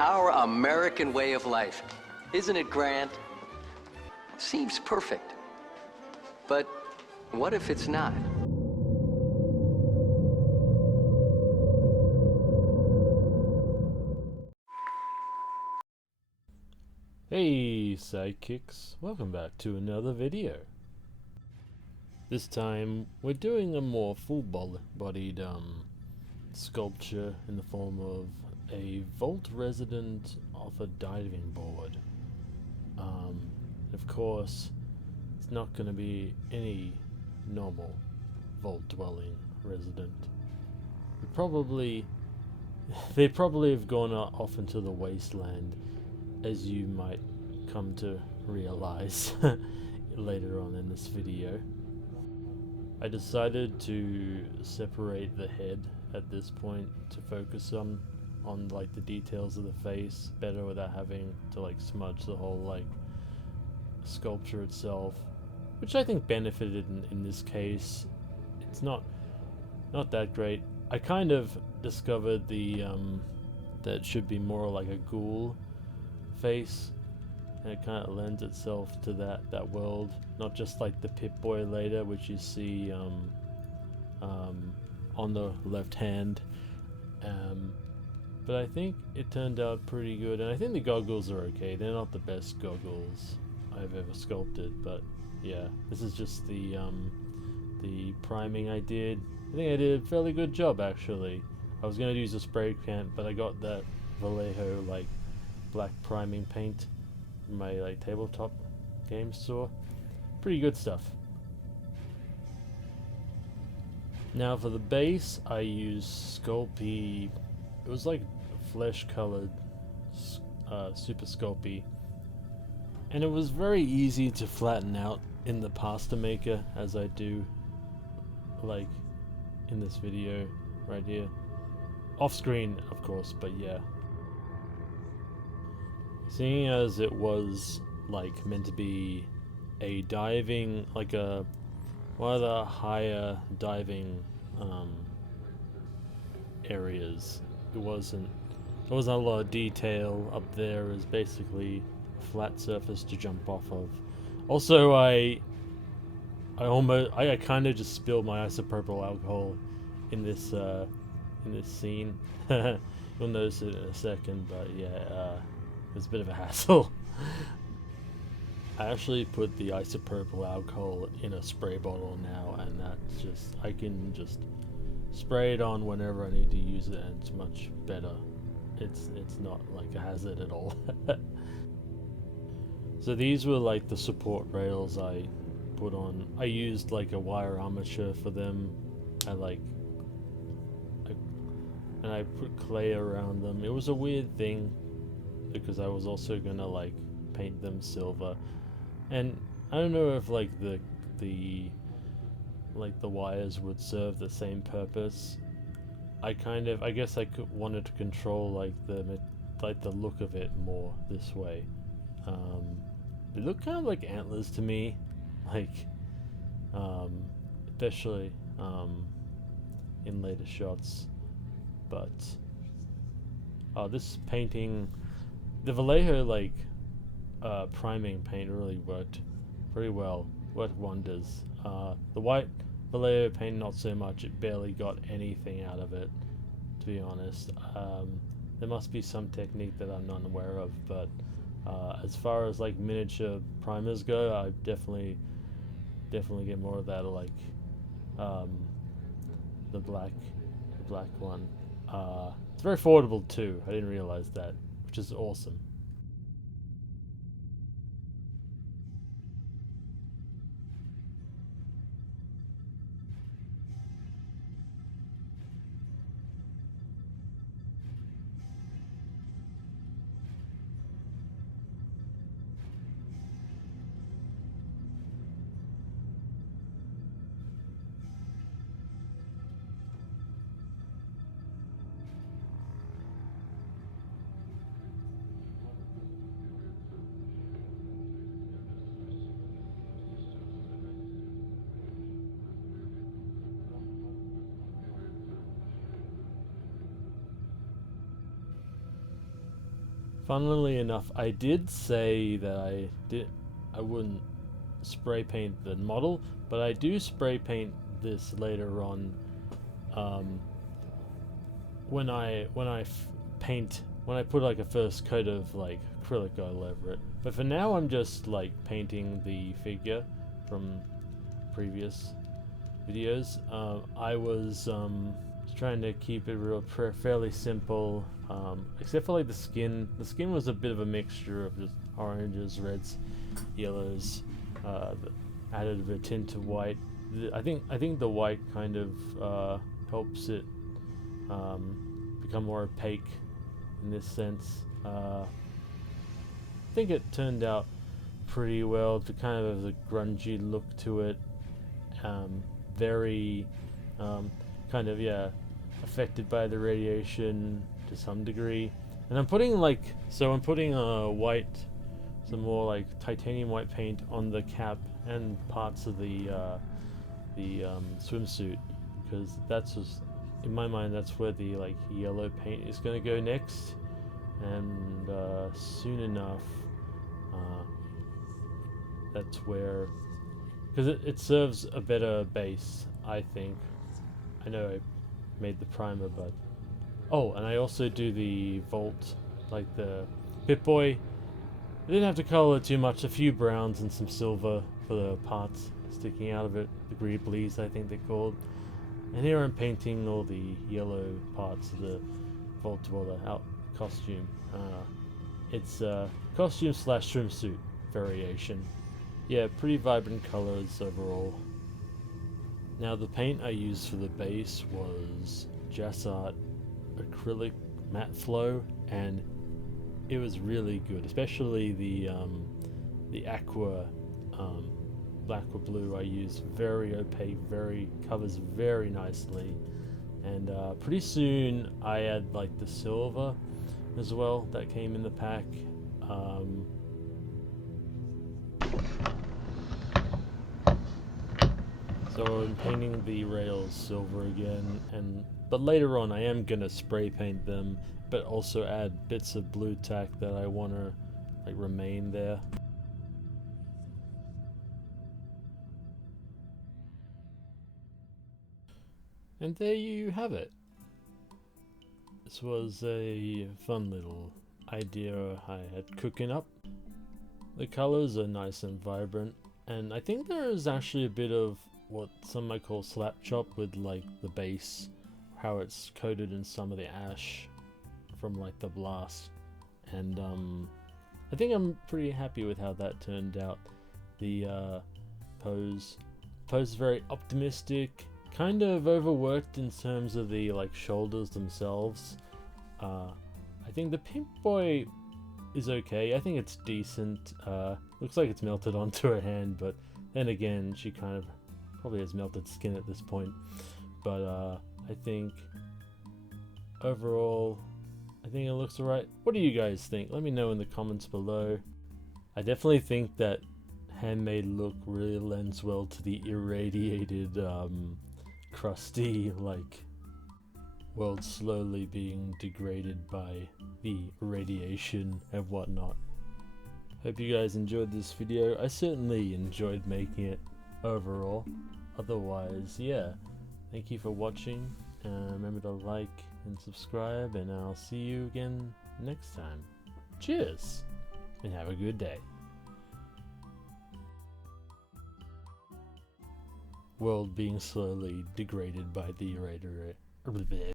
Our American way of life. Isn't it grand? Seems perfect. But what if it's not? Hey sidekicks, welcome back to another video. This time we're doing a more full-bodied sculpture in the form of a vault resident off a diving board. Of course, it's not going to be any normal vault dwelling resident. They probably have gone off into the wasteland, as you might come to realize later on in this video. I decided to separate the head at this point to focus on like the details of the face better without having to like smudge the whole like sculpture itself, which I think benefited in this case. It's not that great. I kind of discovered the that it should be more like a ghoul face, and it kind of lends itself to that world, not just like the Pip-Boy later, which you see on the left hand. But I think it turned out pretty good, and I think the goggles are okay. They're not the best goggles I've ever sculpted, but yeah, this is just the priming I did. I think I did a fairly good job actually. I was gonna use a spray can, but I got that Vallejo like black priming paint in my like tabletop game store. Pretty good stuff. Now for the base, I used Sculpey. It was like flesh colored Super Sculpey, and it was very easy to flatten out in the pasta maker, as I do like in this video right here. Off screen of course, but yeah. Seeing as it was like meant to be a diving, like one of the higher diving areas, there wasn't a lot of detail up there. It was basically a flat surface to jump off of. Also, I kind of just spilled my isopropyl alcohol in this scene. You'll notice it in a second, but yeah. It's a bit of a hassle. I actually put the isopropyl alcohol in a spray bottle now, and that's just, I can just spray it on whenever I need to use it, and it's much better. It's not like a hazard at all. So these were like the support rails I put on. I used like a wire armature for them. And I put clay around them. It was a weird thing, because I was also gonna like paint them silver, and I don't know if like the wires would serve the same purpose. I guess I wanted to control like the look of it more this way. They look kind of like antlers to me, like especially in later shots. But this painting, the Vallejo like priming paint really worked very well. Worked wonders. The white Vallejo paint not so much. It barely got anything out of it, to be honest. There must be some technique that I'm not aware of, but as far as like miniature primers go, I definitely get more of that, like the black one. It's very affordable too. I didn't realize that, which is awesome. Funnily enough, I did say that I wouldn't spray paint the model, but I do spray paint this later on. When I put like a first coat of like acrylic oil over it. But for now, I'm just like painting the figure from previous videos. I was trying to keep it fairly simple, except for like the skin. The skin was a bit of a mixture of just oranges, reds, yellows, added a bit of tint to white. I think the white kind of helps it become more opaque in this sense. I think it turned out pretty well. To kind of a grungy look to it, very kind of affected by the radiation to some degree. And I'm putting some more like titanium white paint on the cap and parts of the swimsuit, because that's just, in my mind, that's where the like yellow paint is going to go next. And soon enough, that's where, because it serves a better base, I think. I know I made the primer, but oh, and I also do the Volt, like the Pip-Boy. I didn't have to color it too much, a few browns and some silver for the parts sticking out of it, the greeblies I think they're called. And here I'm painting all the yellow parts of the Volt, or the costume. It's costume / swimsuit variation. Yeah, pretty vibrant colors overall. Now the paint I used for the base was JassArt acrylic matte flow, and it was really good, especially the aqua blue I used. Very opaque, covers very nicely. And pretty soon I add like the silver as well that came in the pack. So I'm painting the rails silver again, but later on I am gonna spray paint them, but also add bits of blue tack that I wanna like remain there. And there you have it. This was a fun little idea I had cooking up. The colors are nice and vibrant, and I think there is actually a bit of what some might call slap chop with like the base, how it's coated in some of the ash from like the blast. And I think I'm pretty happy with how that turned out. The pose is very optimistic, kind of overworked in terms of the like shoulders themselves. I think the Pip-Boy is okay. I think it's decent. Looks like it's melted onto her hand, but then again, she kind of probably has melted skin at this point. But I think overall, I think it looks alright. What do you guys think? Let me know in the comments below. I definitely think that handmade look really lends well to the irradiated, crusty, like, world slowly being degraded by the radiation and whatnot. Hope you guys enjoyed this video. I certainly enjoyed making it overall. Otherwise, yeah, thank you for watching. Remember to like and subscribe, and I'll see you again next time. Cheers, and have a good day. World being slowly degraded by the irradiator.